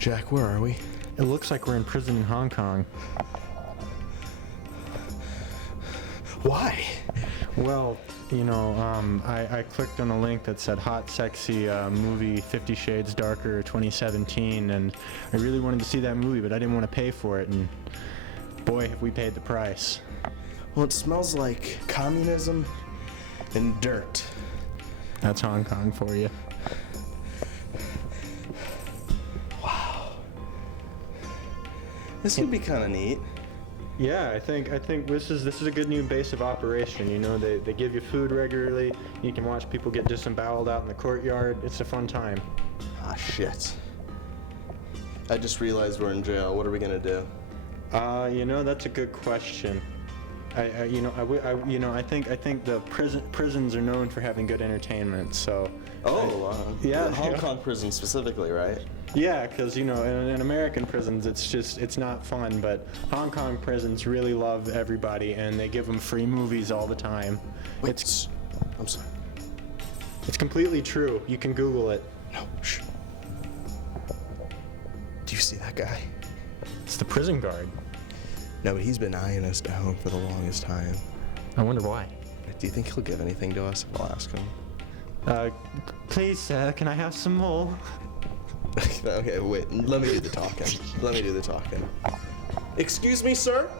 Jack, where are we? It looks like we're in prison in Hong Kong. Why? Well, you know, I clicked on a link that said hot, sexy movie 50 Shades Darker 2017, and I really wanted to see that movie, but I didn't want to pay for it, and boy, have we paid the price. Well, it smells like communism and dirt. That's Hong Kong for you. Wow. This could be kind of neat. Yeah, I think this is a good new base of operation. You know, they give you food regularly. You can watch people get disemboweled out in the courtyard. It's a fun time. Ah, shit. I just realized we're in jail. What are we gonna do? You know, that's a good question. I think the prisons are known for having good entertainment. So. Yeah, Hong Kong prison specifically, right? Yeah, because you know, in American prisons, it's not fun, but Hong Kong prisons really love everybody, and they give them free movies all the time. Wait, I'm sorry. It's completely true. You can Google it. No, shh. Do you see that guy? It's the prison guard. No, but he's been eyeing us down for the longest time. I wonder why. Do you think he'll give anything to us? I'll ask him. Please, sir, can I have some more? Okay, wait. Let me do the talking. Excuse me, sir?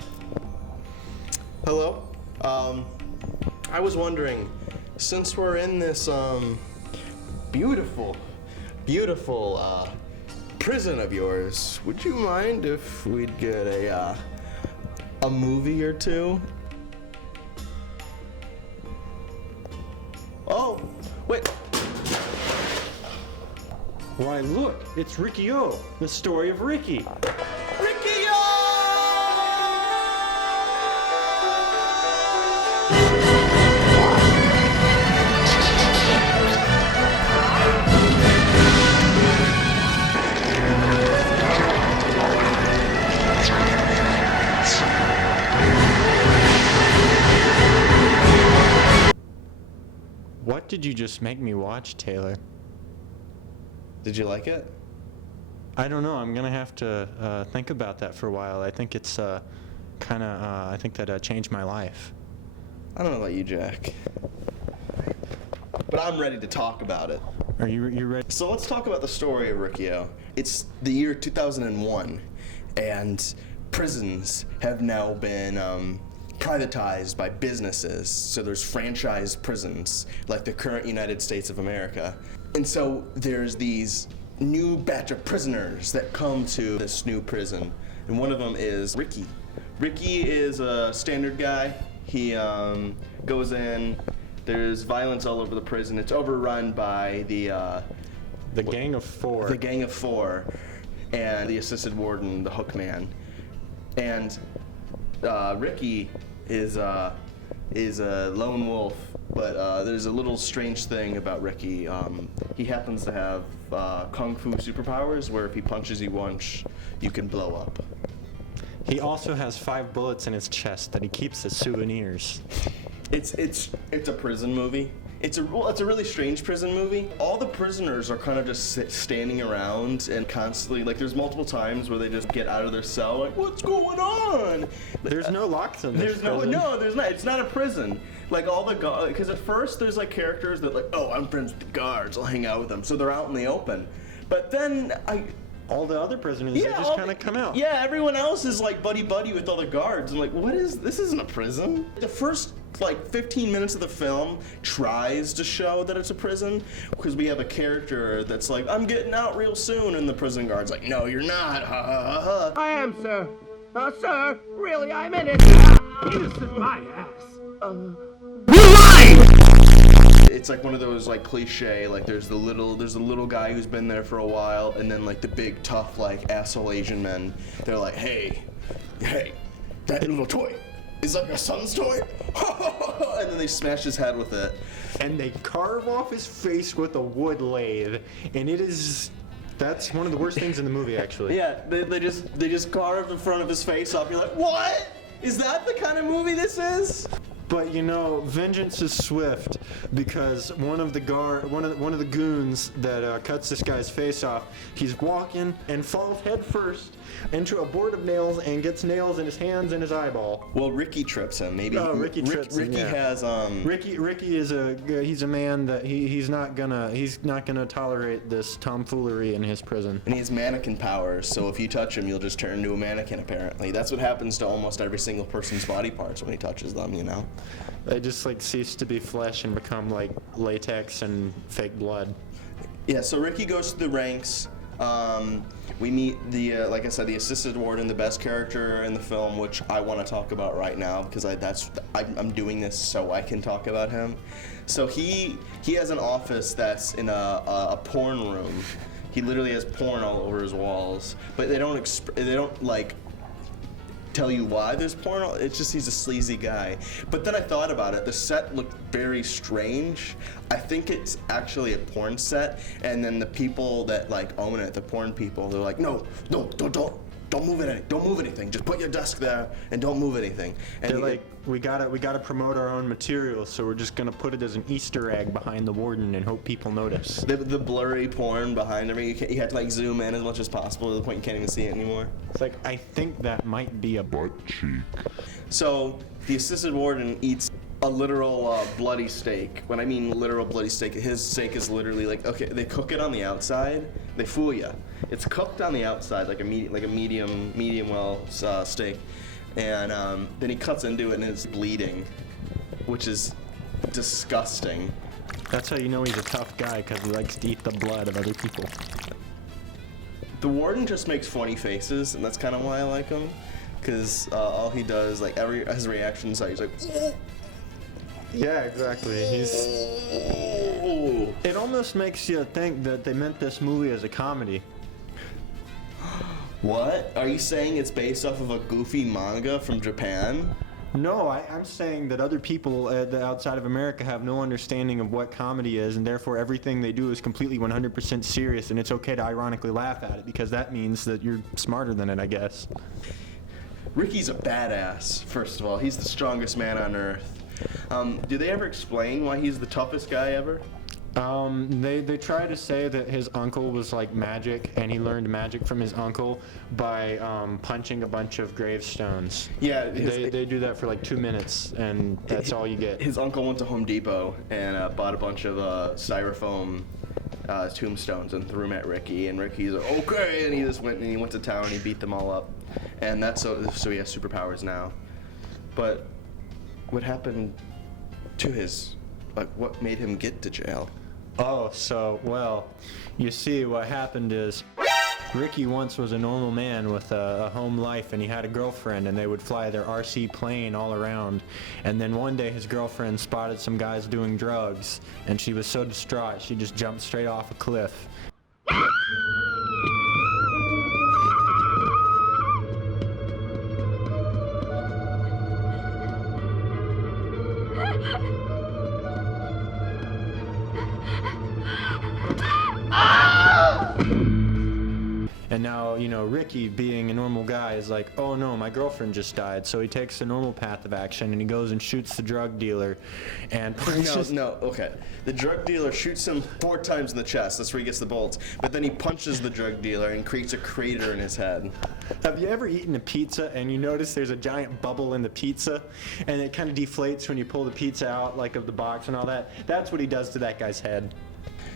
Hello? I was wondering, since we're in this, beautiful prison of yours, would you mind if we'd get a movie or two? Oh, wait. Why, look, it's Riki-Oh, the story of Riki. Riki-Oh! What did you just make me watch, Taylor? Did you like it? I don't know. I'm gonna have to think about that for a while. I think it's I think that changed my life. I don't know about you, Jack, but I'm ready to talk about it. Are you ready? So let's talk about the story of Riki-Oh. It's the year 2001, and prisons have now been privatized by businesses. So there's franchise prisons, like the current United States of America. And so there's these new batch of prisoners that come to this new prison, and one of them is Riki. Riki is a standard guy. He goes in. There's violence all over the prison. It's overrun by the Gang of Four. The Gang of Four, and the assistant warden, the Hook Man. And Riki is a lone wolf. But there's a little strange thing about Riki. He happens to have kung fu superpowers, where if he punches you once, you can blow up. He also has 5 bullets in his chest that he keeps as souvenirs. It's a prison movie. It's a really strange prison movie. All the prisoners are kind of just standing around and constantly, like, there's multiple times where they just get out of their cell, like, what's going on? There's no locks in this prison. No, there's not. It's not a prison. Like, all the guards, because at first there's like characters that like, oh, I'm friends with the guards, I'll hang out with them, so they're out in the open. But then all the other prisoners, they just kind of come out. Yeah, everyone else is like buddy with all the guards. I'm like, this isn't a prison. The first like 15 minutes of the film tries to show that it's a prison, because we have a character that's like, I'm getting out real soon, and the prison guard's like, no, you're not, ha ha ha. I am, sir. Sir, really, I'm in it. Innocent my ass. It's like one of those like cliche, like there's the little guy who's been there for a while, and then like the big tough like asshole Asian men. They're like, hey, that little toy, is that your son's toy? And then they smash his head with it. And they carve off his face with a wood lathe, and that's one of the worst things in the movie, actually. Yeah, they just carve the front of his face off. You're like, what? Is that the kind of movie this is? But you know, vengeance is swift, because one of the goons that cuts this guy's face off, he's walking and falls head first into a board of nails and gets nails in his hands and his eyeball. Well, Ricky trips him. Maybe. Oh, Ricky trips him. Ricky Yeah. has Ricky is he's a man that he's not gonna tolerate this tomfoolery in his prison. And he has mannequin powers, so if you touch him, you'll just turn into a mannequin, apparently. That's what happens to almost every single person's body parts when he touches them, you know? They just like cease to be flesh and become like latex and fake blood. Yeah, so Ricky goes through the ranks. We meet the, like I said, the assistant warden, the best character in the film, which I want to talk about right now because I'm doing this so I can talk about him. So he has an office that's in a porn room. He literally has porn all over his walls, but they don't like tell you why there's porn. It's just he's a sleazy guy. But then I thought about it. The set looked very strange. I think it's actually a porn set, and then the people that like own it, the porn people, they're like, no, don't move it. Don't move anything. Just put your desk there and don't move anything. And they're like, we gotta promote our own material, so we're just gonna put it as an Easter egg behind the warden and hope people notice. The blurry porn behind him, you have to like zoom in as much as possible to the point you can't even see it anymore. It's like, I think that might be a butt cheek. So the assistant warden eats a literal bloody steak. When I mean literal bloody steak, his steak is literally like, okay, they cook it on the outside. They fool you. It's cooked on the outside like a medium well steak, and then he cuts into it and it's bleeding, which is disgusting. That's how you know he's a tough guy, because he likes to eat the blood of other people. The warden just makes funny faces, and that's kind of why I like him, because all he does, like his reactions, he's like. Yeah, exactly. It almost makes you think that they meant this movie as a comedy. What? Are you saying it's based off of a goofy manga from Japan? No, I'm saying that other people outside of America have no understanding of what comedy is, and therefore everything they do is completely 100% serious, and it's okay to ironically laugh at it, because that means that you're smarter than it, I guess. Ricky's a badass, first of all. He's the strongest man on Earth. Do they ever explain why he's the toughest guy ever? They try to say that his uncle was like magic, and he learned magic from his uncle by punching a bunch of gravestones. Yeah, they do that for like 2 minutes, and that's all you get. His uncle went to Home Depot and bought a bunch of styrofoam tombstones and threw them at Ricky, and Ricky's like, okay, and he went to town and he beat them all up, and that's so he has superpowers now. But what happened to his, like, what made him get to jail? Oh, so, well, you see, what happened is Ricky once was a normal man with a home life, and he had a girlfriend, and they would fly their RC plane all around. And then one day his girlfriend spotted some guys doing drugs, and she was so distraught she just jumped straight off a cliff. And now, you know, Ricky, being a normal guy, is like, oh no, my girlfriend just died. So he takes the normal path of action and he goes and shoots the drug dealer and punches. No, okay. The drug dealer shoots him 4 times in the chest. That's where he gets the bullets. But then he punches the drug dealer and creates a crater in his head. Have you ever eaten a pizza and you notice there's a giant bubble in the pizza and it kind of deflates when you pull the pizza out, like, of the box and all that? That's what he does to that guy's head.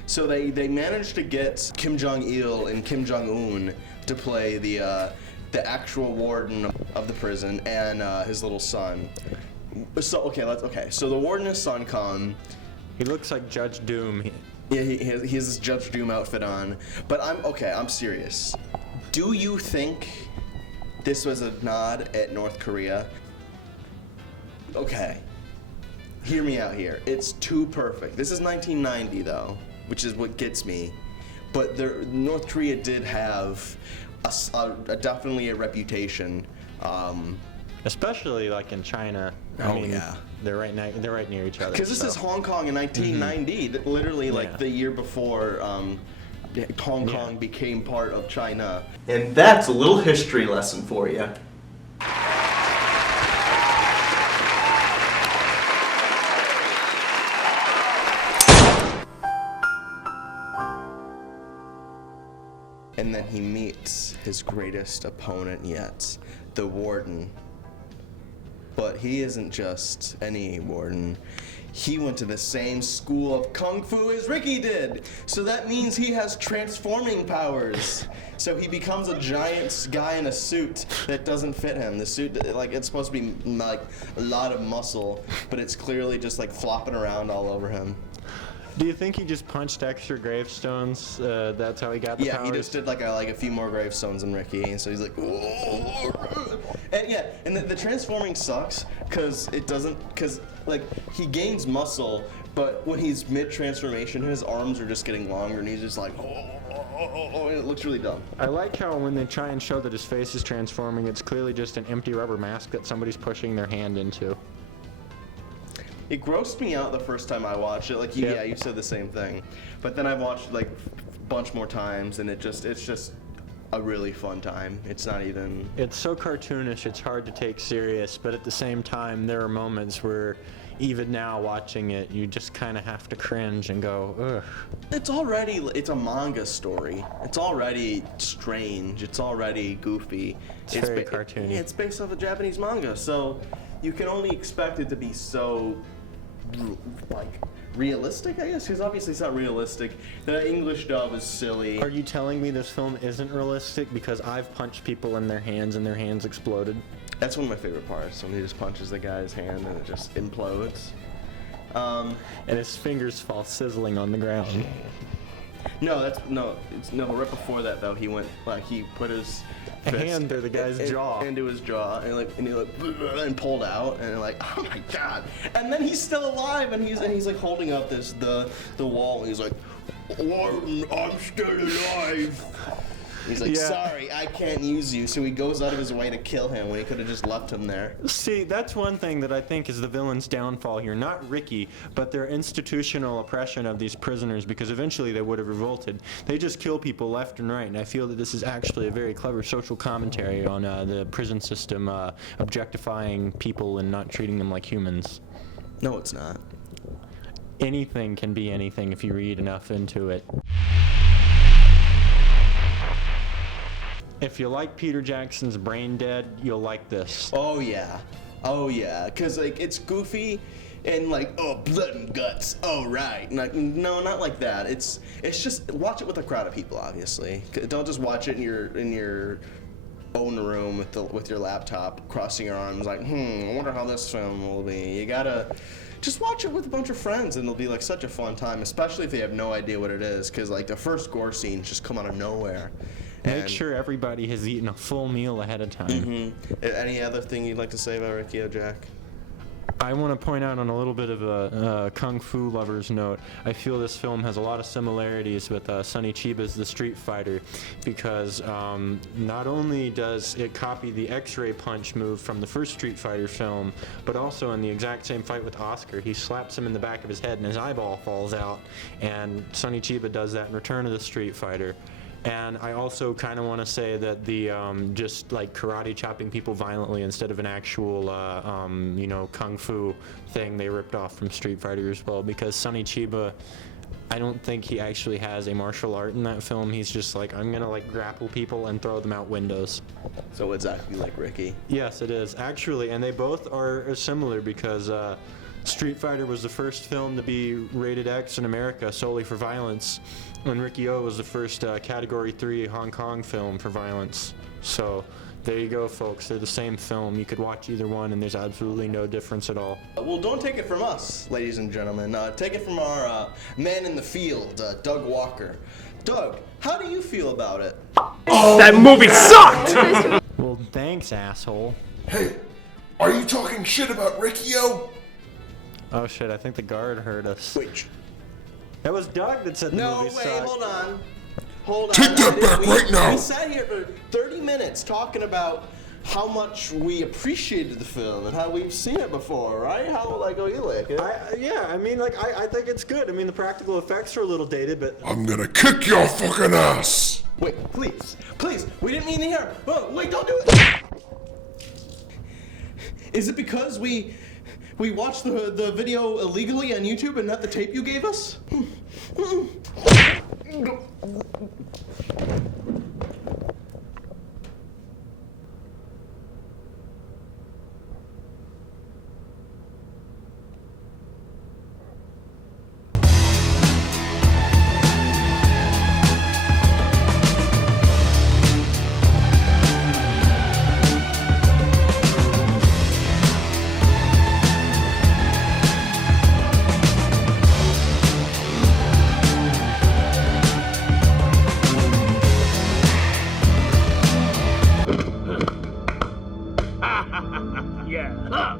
So they managed to get Kim Jong-il and Kim Jong-un to play the actual warden of the prison and his little son. So so the warden and his son come. He looks like Judge Doom. Yeah, he has his Judge Doom outfit on. But I'm serious. Do you think this was a nod at North Korea? Okay. Hear me out here. It's too perfect. This is 1990 though, which is what gets me. But North Korea did have definitely a reputation. Especially like in China. I mean, yeah. They're right near each other. Because this is Hong Kong in 1990, literally like the year before Hong Kong became part of China. And that's a little history lesson for you. And then he meets his greatest opponent yet, the Warden. But he isn't just any Warden. He went to the same school of Kung Fu as Riki did. So that means he has transforming powers. So he becomes a giant guy in a suit that doesn't fit him. The suit, like, it's supposed to be like a lot of muscle, but it's clearly just like flopping around all over him. Do you think he just punched extra gravestones? That's how he got the powers? Yeah, he just did like a few more gravestones than Riki, and so he's like, "Oh." And yeah, and the transforming sucks because like he gains muscle, but when he's mid-transformation, his arms are just getting longer, and he's just like, and it looks really dumb. I like how when they try and show that his face is transforming, it's clearly just an empty rubber mask that somebody's pushing their hand into. It grossed me out the first time I watched it. Like, yeah, you said the same thing. But then I've watched like a bunch more times, and it's just a really fun time. It's not even... It's so cartoonish, it's hard to take serious, but at the same time, there are moments where even now watching it, you just kind of have to cringe and go, ugh. It's a manga story. It's already strange. It's already goofy. It's very cartoony. It's based off a Japanese manga, so you can only expect it to be so, like, realistic, I guess, because obviously it's not realistic. The English dub is silly. Are you telling me this film isn't realistic because I've punched people in their hands and their hands exploded? That's one of my favorite parts, when he just punches the guy's hand and it just implodes. And his fingers fall sizzling on the ground. Right before that though, he went, like, he put his hand through the guy's jaw. Into his jaw, and pulled out, and like, oh my god! And then he's still alive, and he's like holding up the wall, and he's like, I'm still alive. He's like, sorry, I can't use you. So he goes out of his way to kill him when he could have just left him there. See, that's one thing that I think is the villain's downfall here. Not Riki, but their institutional oppression of these prisoners, because eventually they would have revolted. They just kill people left and right, and I feel that this is actually a very clever social commentary on the prison system objectifying people and not treating them like humans. No, it's not. Anything can be anything if you read enough into it. If you like Peter Jackson's Brain Dead, you'll like this. Oh yeah, because like it's goofy and like, oh, blood and guts, oh right. Like, no, not like that. It's just watch it with a crowd of people, obviously. Don't just watch it in your own room with your laptop, crossing your arms like, I wonder how this film will be. You gotta just watch it with a bunch of friends, and it'll be like such a fun time, especially if they have no idea what it is, because like the first gore scenes just come out of nowhere. Make sure everybody has eaten a full meal ahead of time. Any other thing you'd like to say about Riki-Oh, Jack? I want to point out on a little bit of a Kung Fu lover's note, I feel this film has a lot of similarities with Sonny Chiba's The Street Fighter, because not only does it copy the X-ray punch move from the first Street Fighter film, but also in the exact same fight with Oscar, he slaps him in the back of his head and his eyeball falls out, and Sonny Chiba does that in Return of the Street Fighter. And I also kind of want to say that the just like karate chopping people violently instead of an actual kung fu thing they ripped off from Street Fighter as well, because Sonny Chiba, I don't think he actually has a martial art in that film. He's just like, I'm gonna like grapple people and throw them out windows. So exactly like Riki. Yes, it is actually, and they both are similar because Street Fighter was the first film to be rated X in America solely for violence, and Riki-Oh was the first Category 3 Hong Kong film for violence. So there you go, folks. They're the same film. You could watch either one, and there's absolutely no difference at all. Well, don't take it from us, ladies and gentlemen. Take it from our man in the field, Doug Walker. Doug, how do you feel about it? That movie sucked! Well, thanks, asshole. Hey, are you talking shit about Riki-Oh? Oh shit, I think the guard heard us. Wait. That was Doug that said the movie sucked. No, wait, hold on. Take that back right now. We sat here for 30 minutes talking about how much we appreciated the film and how we've seen it before, right? How, like, oh, you like it? I think it's good. I mean, the practical effects are a little dated, but... I'm gonna kick your fucking ass! Wait, please, we didn't mean to hear. Oh, wait, don't do it! Is it because we watched the video illegally on YouTube and not the tape you gave us? yeah.